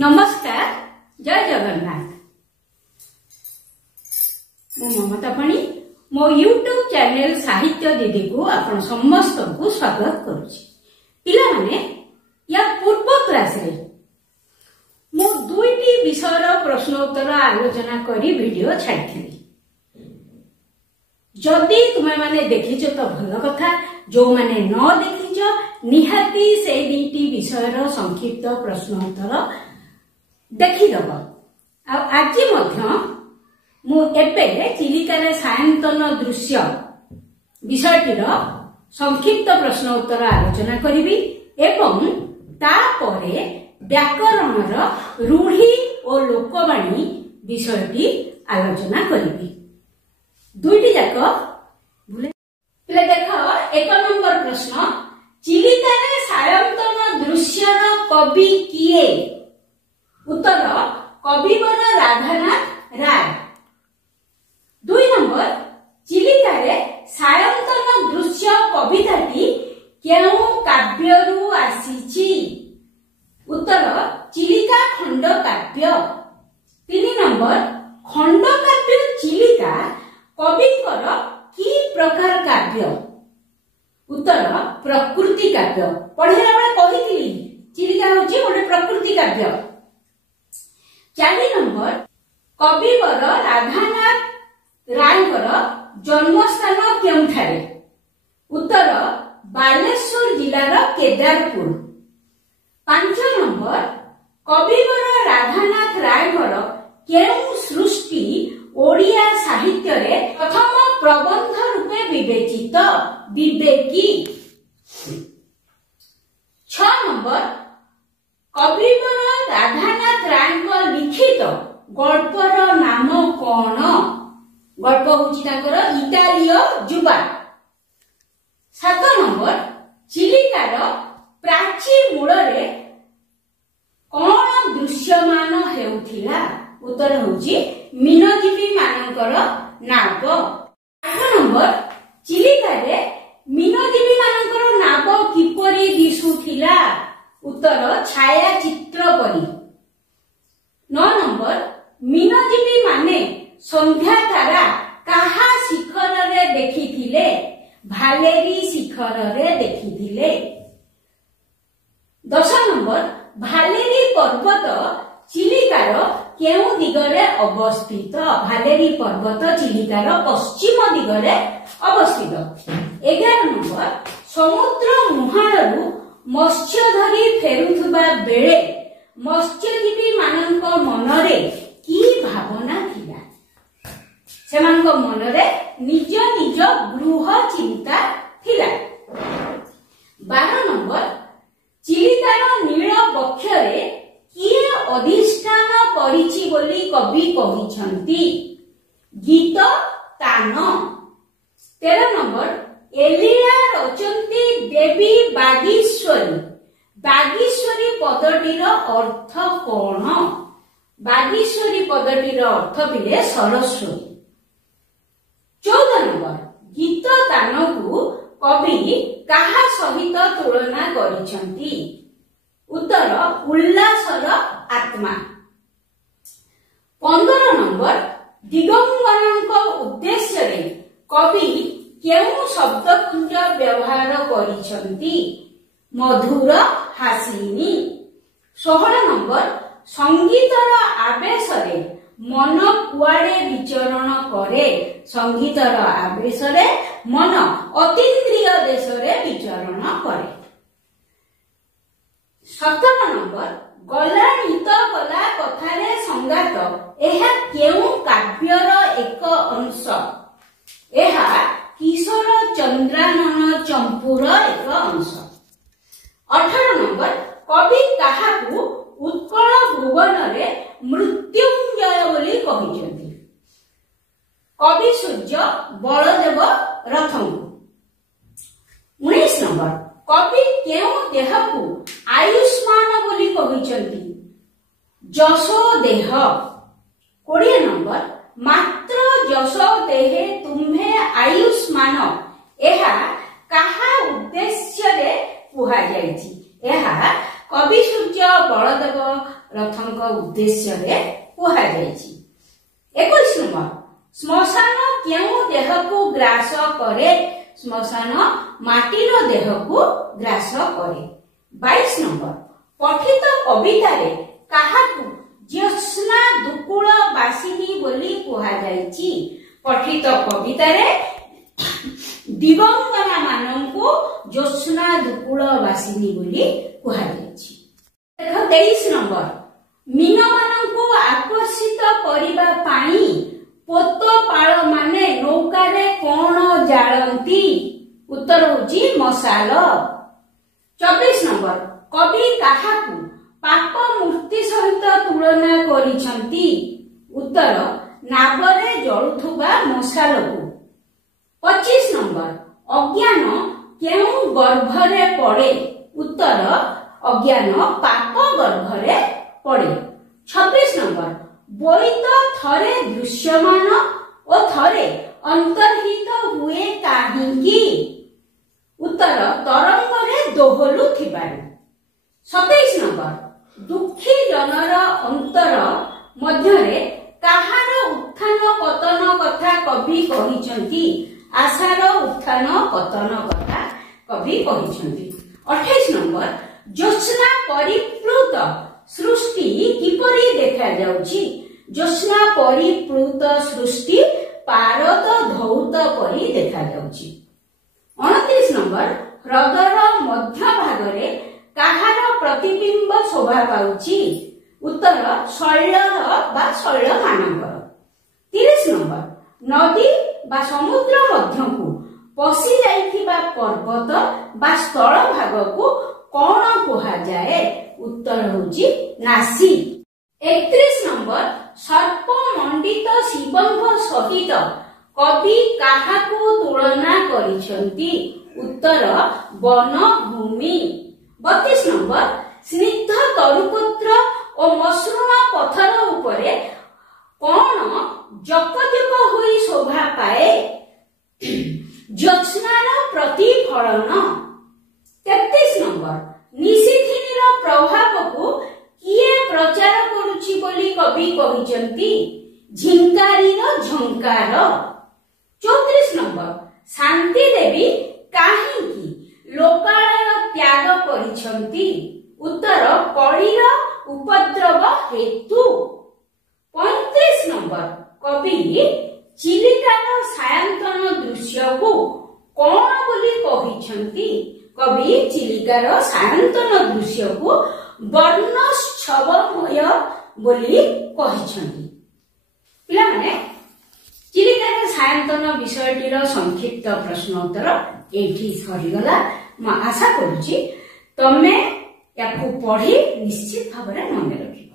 नमस्कार, जय जगन्नाथ। मु ममता पाणी मो यूट्यूब चैनल साहित्य दीदी को आपण समस्त को स्वागत करुछि। पिला माने या पूर्व क्लास रे मु दुईटी विषय प्रश्नोत्तर आलोचना करी वीडियो छाड़िथिली। जदि तुमे माने देखिछो तो भल कथा, जो माने न देखिछो निहाती से दुईटी विषय संक्षिप्त प्रश्नोत्तर देखिदब। आज मु एबे चिलिकार सायंतन दृश्य विषयटीर संक्षिप्त प्रश्नोत्तर आलोचना करिवि एवं तापरे व्याकरणर रूढ़ी और लोकवाणी विषयटी आलोचना करिवि। दुईटी जाक भूले पिले देख। 1 नंबर प्रश्न, चिलिकार सायंतन दृश्यर कवि किए? उत्तर कविवर राधानाथ राय। 2 नंबर, चिलिकारे सायंतन दृश्य कविताटी केउ काव्यरू आसीछि? उत्तर चिलिका खंड काव्य। 3 नंबर, खंड काव्य चिलिका कविंकर की प्रकार काव्य? उत्तर प्रकृति काव्य। पढ़िला बेले कहिथिली चिलिका होछि गोटे प्रकृति काव्य। 4 नंबर, कविवर राधानाथ रायଙ୍କର जन्मस्थान केउठारे? उत्तर बालेश्वर जिलार केदारपुर। 5 नंबर, कविवर राधानाथ रायଙ୍କର केउ सृष्टि ओडिया साहित्य रे प्रथम प्रबंध रूपे विवेचित? विवेकी। 6 नंबर, कविवर राधानाथ रायଙ୍କ लिखित गल्पर नाम कौन? गल्प होची तांकर इटालिय जुबा। 7 नंबर, चिलिकार प्राची मूलरे कौन दृश्यमान हेउथिला? उत्तर होची मीनजीवी मानकर नाव। 8 नंबर, चिलिकारे मीनजीवी मानकर नाव किपरि दिसुथिला? उत्तर छायाचित्र परी। 9 नंबर, मीनजीवी माने संध्या तारा काहा शिखर रे देखिथिले? भालेरी शिखर रे देखिथिले। 10 नंबर, भालेरी पर्वत चिलिकार केउ दिगरे अवस्थित? भालेरी पर्वत चिलिकार पश्चिम दिगरे अवस्थित। 11 नंबर, समुद्र मुहाणरू मत्स्य धरी फेरुथुबा बेले मत्स्यजीवी मानक मनरे की भावना थिला? सेमानक मनरे निज निज गृह चिंता थिला। 12 नंबर, चिलिकार नील बक्षरे किए अधिष्ठान करिछि बोली कवि कहिछंती? गीत तान। 13 नंबर, एलिया रचंती देवी बागीश्वरी। बागीश्वरी पदटीर अर्थ कौन? बागीश्वरी पदटीर अर्थ बिले सरस्वती। 14 नंबर, गीत तानकु कवि काहा सहित तुलना करिछंती? उत्तर उल्लासर आत्मा। 15 नंबर, दिगंबरଙ୍କ उद्देश्य रे कवि केउ शब्दपुंज व्यवहार करिछंती? मधुर हासिनी। 16 नंबर, संगीतर आवेश रे मन कुआडे विचरण करे? संगीतर आवेश रे मन अतीन्द्रिय देश रे विचरण करे। 17 नंबर, गलाणी तो गला कथारे संगात एहा केउ काव्यर एक अंश? एहा किशोर चंद्रानन चंपूर एक अंश। 18 नंबर, कवि काहाकू उत्कल भुवन रे मृत्युंजय बोली कहिछंती? कवि सूर्य बलदेव रथंकू। 19 नंबर, कवि केउ देहकू आयुष्मान बोली कहिछंती? जशो देह। 20 नंबर, मात्र जशो देहे तुम्हे आयुष्मान एहा काहा उद्देश्य रे कुहा जायछि? एहा कवि सूर्य बलदेव रथंक उद्देश्य कुहाଯାଇଛି। 21 नंबर श्मशान केउ देह को ग्रास करे? श्मशान माटीर देह को ग्रास करे। 22 नंबर पठित कवितारे काहाकू ज्योत्स्ना दुकुल बासिनी बोली कुहाଯାଇଛି? पठित कवितारे दिवंगना माननको ज्योत्स्ना दुकुल बासिनी बोली कुहाଯାଇଛି। देखो 23 नंबर मीन माननको आकर्षित करिबा पाई पोतपाळ माने नौकारे कोण जाळंती? उत्तर होची मशाल। 24 नंबर कवि काहाकू पाप मूर्ति सहित तुलना करिसंती? उत्तर नाबरे जळुथुबा मशालकू। 25 नंबर अज्ञान केउ गर्भरे पड़े? उत्तर अज्ञान पाप गर्भरे पड़े। 26 नंबर बोईत थरे दृश्यमान और थरे अंतर्हित हुए काहिंकी? उत्तर तरंगरे दोहलु थिबारु। 27 नंबर दुखी जनर अंतर मध्यरे काहार उत्थान पतन कथा कवि कहिसंती? आशार उत्थान पतन कथा कवि कहिसंती। 28 नंबर ज्योत्स्ना परिप्लुत सृष्टि किपरि देखा जाउछि? ज्योत्स्ना परिप्लुत सृष्टि पारद धौत परि देखा जाउछि। 29 नंबर हृदयर मध्य भागरे काहार प्रतिबिंब शोभा पाउछि? उत्तर शैलर बा शैल मानकर। 30 नंबर नदी बा समुद्र मध्यकू पशि जाइथिबा पर्वत बा स्थल भागकू कोन कुहा जाए? उत्तर होची नासी। 31 नंबर सर्प मंडित शिवंग सहित कवि काहाकू तुलना करिसंती? उत्तर वन भूमि। 32 नंबर स्निग्ध तरुपत्र और मसृण पथर उपरे कोन जकजक होई शोभा पाए? ज्योत्स्नार प्रतिफलन। 33 नंबर निशिथिनीर प्रभाव को किए प्रचार करुछि बोली कवि कहिसंती? झिंकारीर झंकार। 34 नंबर शांति देवी काहिंकी लोकालय त्याग करिसंती? उत्तर कलिर उपद्रव हेतु। 35 नंबर कवि चिलिकार सायंतन दृश्य को कोन बोली कहिसंती? कवि चिलिकार सायंतन दृश्य को वर्णच्छवमय बोली कहिसंती। पिला माने चिलिकार सायंतन विषयटीर संक्षिप्त प्रश्न उत्तर एठी सरीगला। मैं आशा करूची तमे याकू पढ़ी निश्चित भाव में मन रखी।